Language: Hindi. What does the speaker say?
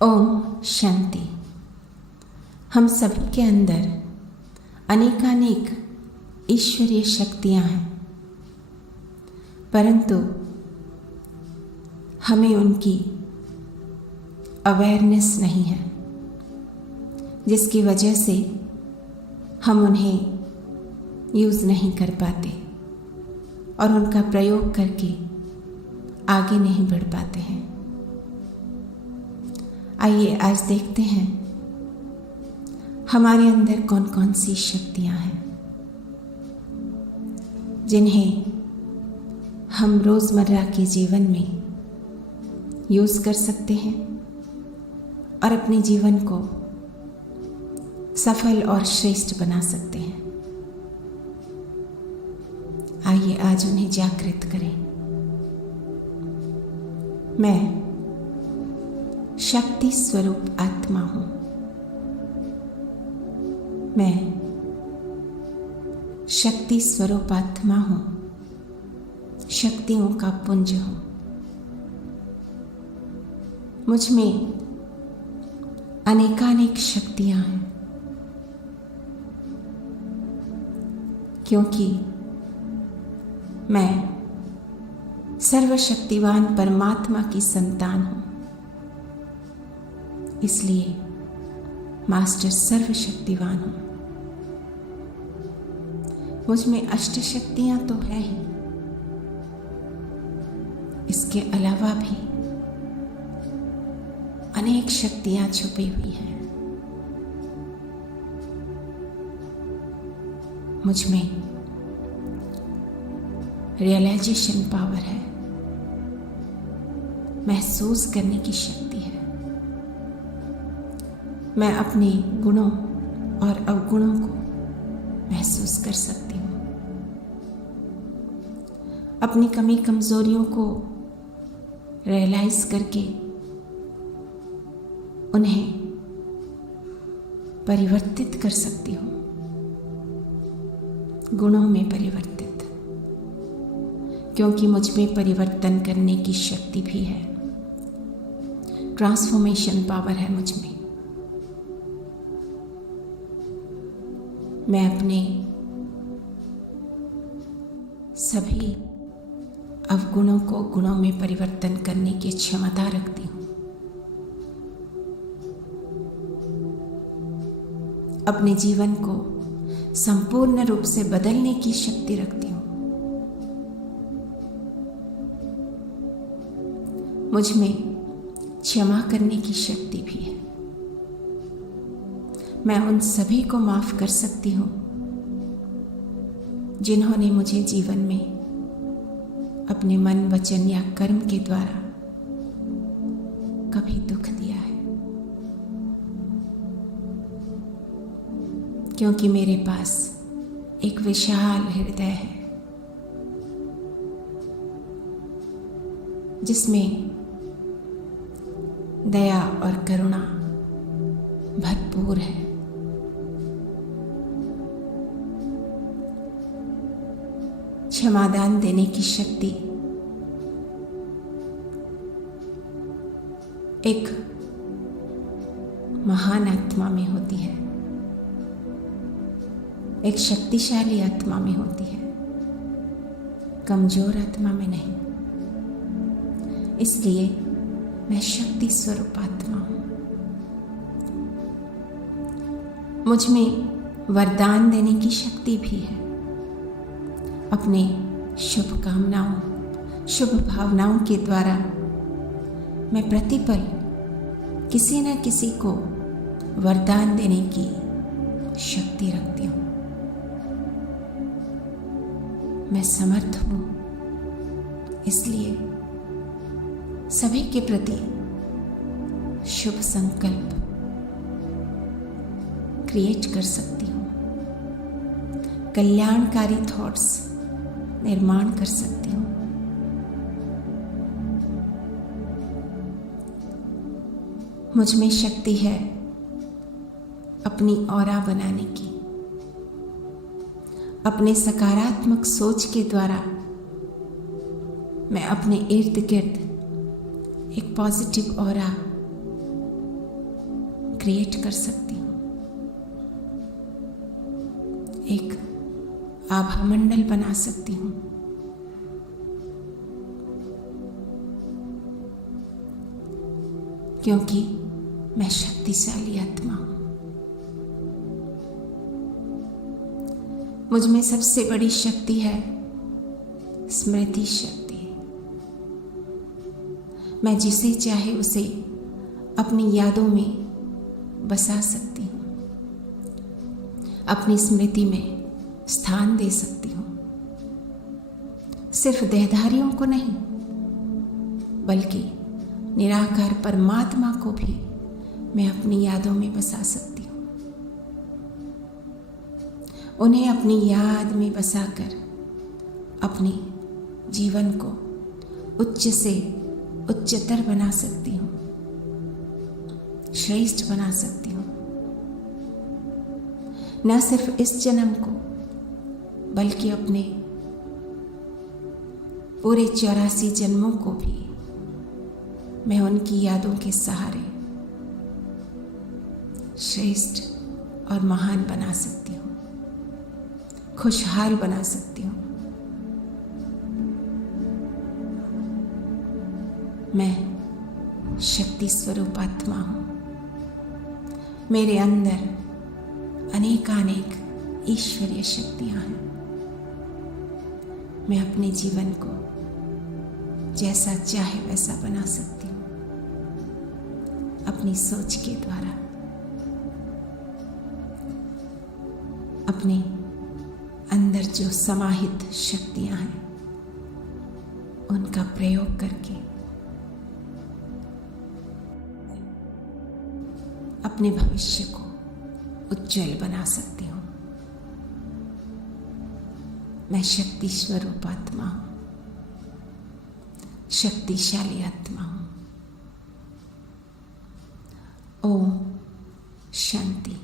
ओम शांति। हम सभी के अंदर अनेकानेक ईश्वरीय शक्तियां हैं, परंतु हमें उनकी अवेयरनेस नहीं है, जिसकी वजह से हम उन्हें यूज़ नहीं कर पाते और उनका प्रयोग करके आगे नहीं बढ़ पाते हैं। आइए आज देखते हैं हमारे अंदर कौन कौन सी शक्तियां हैं जिन्हें हम रोज़मर्रा के जीवन में यूज़ कर सकते हैं और अपने जीवन को सफल और श्रेष्ठ बना सकते हैं। आइए आज उन्हें जागृत करें। मैं शक्ति स्वरूप आत्मा हूं। मैं शक्ति स्वरूप आत्मा हूं, शक्तियों का पुंज हूं। मुझ में अनेकानेक शक्तियां हैं, क्योंकि मैं सर्वशक्तिवान परमात्मा की संतान हूं। इसलिए मास्टर सर्वशक्तिवान हूं। मुझ में अष्ट शक्तियां तो हैं ही, इसके अलावा भी अनेक शक्तियां छुपी हुई हैं। मुझ में रियलाइजेशन पावर है, महसूस करने की शक्ति है। मैं अपने गुणों और अवगुणों को महसूस कर सकती हूँ, अपनी कमी कमजोरियों को रियलाइज करके उन्हें परिवर्तित कर सकती हूँ, गुणों में परिवर्तित, क्योंकि मुझ में परिवर्तन करने की शक्ति भी है। ट्रांसफॉर्मेशन पावर है मुझ में। मैं अपने सभी अवगुणों को गुणों में परिवर्तन करने की क्षमता रखती हूँ। अपने जीवन को संपूर्ण रूप से बदलने की शक्ति रखती हूँ। मुझ में क्षमा करने की शक्ति भी है। मैं उन सभी को माफ कर सकती हूँ जिन्होंने मुझे जीवन में अपने मन, वचन या कर्म के द्वारा कभी दुख दिया है, क्योंकि मेरे पास एक विशाल हृदय है जिसमें दया और करुणा भरपूर है। क्षमादान देने की शक्ति एक महान आत्मा में होती है, एक शक्तिशाली आत्मा में होती है, कमजोर आत्मा में नहीं। इसलिए मैं शक्ति स्वरूप आत्मा हूं। मुझ में वरदान देने की शक्ति भी है। अपने शुभ कामनाओं, शुभ भावनाओं के द्वारा मैं प्रतिपल किसी न किसी को वरदान देने की शक्ति रखती हूँ। मैं समर्थ हूँ, इसलिए सभी के प्रति शुभ संकल्प क्रिएट कर सकती हूँ, कल्याणकारी थॉट्स निर्माण कर सकती हूँ। मुझ में शक्ति है अपनी ऑरा बनाने की। अपने सकारात्मक सोच के द्वारा मैं अपने इर्द गिर्द एक पॉजिटिव ऑरा क्रिएट कर सकती हूँ, एक आभा मंडल बना सकती हूँ। क्योंकि मैं शक्तिशाली आत्मा हूं। मुझ में सबसे बड़ी शक्ति है स्मृति शक्ति। मैं जिसे चाहे उसे अपनी यादों में बसा सकती हूँ, अपनी स्मृति में स्थान दे सकती हूँ। सिर्फ देहधारियों को नहीं, बल्कि निराकार परमात्मा को भी मैं अपनी यादों में बसा सकती हूँ। उन्हें अपनी याद में बसाकर अपने जीवन को उच्च से उच्चतर बना सकती हूँ, श्रेष्ठ बना सकती हूँ। न सिर्फ इस जन्म को, बल्कि अपने पूरे 84 जन्मों को भी मैं उनकी यादों के सहारे श्रेष्ठ और महान बना सकती हूँ, खुशहाल बना सकती हूँ। मैं शक्ति स्वरूप आत्मा हूँ। मेरे अंदर अनेकानेक ईश्वरीय शक्तियाँ हैं। मैं अपने जीवन को जैसा चाहे वैसा बना सकती हूँ, अपनी सोच के द्वारा, अपने अंदर जो समाहित शक्तियां हैं उनका प्रयोग करके अपने भविष्य को उज्जवल बना सकती हूँ। मैं शक्ति स्वरूप आत्मा हूँ, शक्तिशाली आत्मा हूँ। ओम शांति।